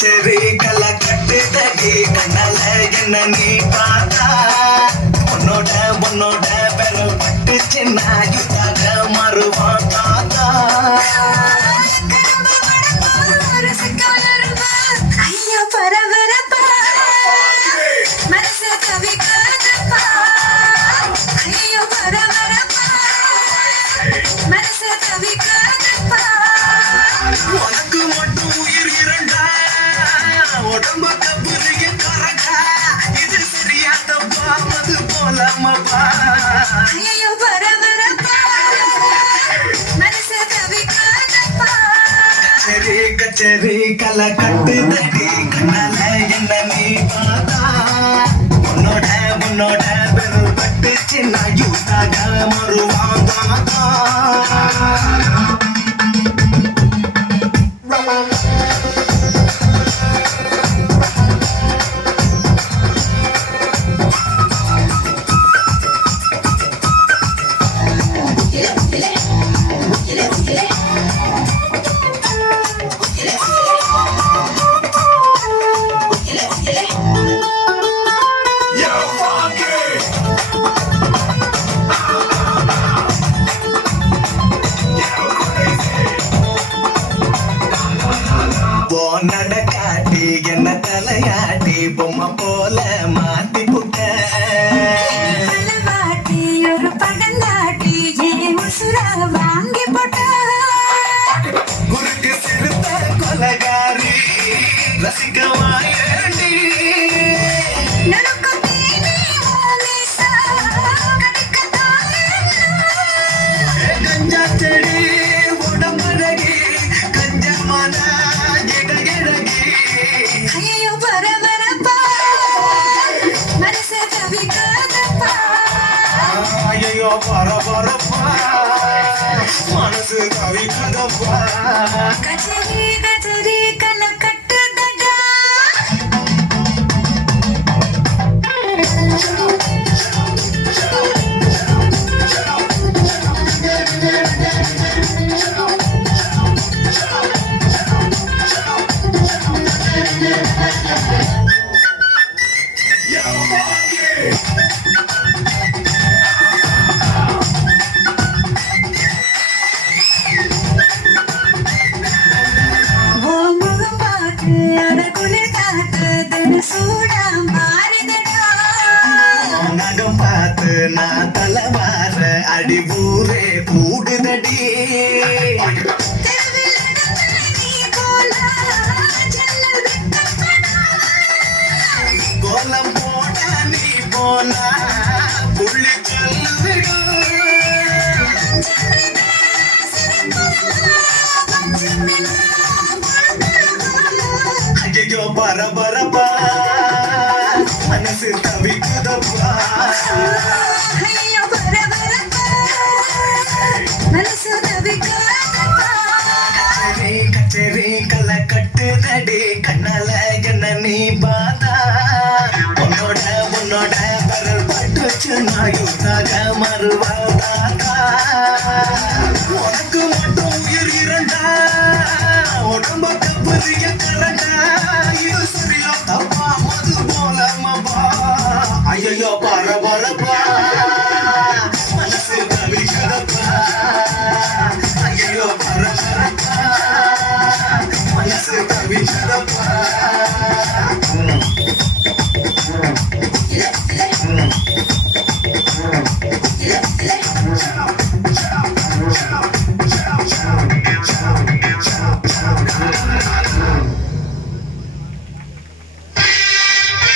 கச்சேரி கலை கட்டுதடி கண்ணால என்ன நீ பார்த்தா உன்னோட பெரும் பட்டு சின்ன யுத்தாக மறுவான் தாத்தா ஐயோ பரபரப்பா மனசு தவிக்காதப்பா ஐயோ பரபரப்பா மனசு தவிக்காதப்பா உனக்கு மட்டும் உயிர் இரண்டா உடம்ப கபுரிய கரண்டா இது சரியா தப்பா மது போலாமப்பா ஐயோ பரபரப்பா மனசு தவிக்காதப்பா கச்சேரி கலை கட்டுதடி கண்ணால என்ன நீ பார்த்தா உன்னோட பெரும் பட்டு சின்ன யூத்தாக மறுவான் தாத்தா நடக்காட்டி என்ன தலையாட்டி பொம்மை போல மாத்தி புட்ட பலவாட்டி ஒரு படந்தாட்டி ஏன் முசுரா வாங்கி போட்ட குறுக்கு சிறுத்த கொலகாரி ரசிகமாயண்டி கஞ்சா செடி உடம்பழகி கஞ்சமான ஐயோ பரபரப்பா மனசு தவிக்காதப்பா ஐயோ பரபரப்பா மனசு தவிக்காதப்பா கச்சேரி கலை கட்டுதடா நகம் பார்த்து நான் தலைவார அடி ஊரே கூடுதடி கோலம் போட நீ போனா புள்ளி சொல்லுவிடும் ஐயோ பரபரப்பா மனசு தவிக்குதப்பா ஐயோ பரபரப்பா மனசு தவிக்காதப்பா கச்சேரி கலை கட்டுதடி கண்ணால என்ன நீ பார்த்தா உன்னோட பெறல் பட்டு சின்ன யுத்தாக மறுவாதாக்கா உனக்கு மட்டும் உயிர் இரண்டா உடம்ப கபுரிய கரண்டா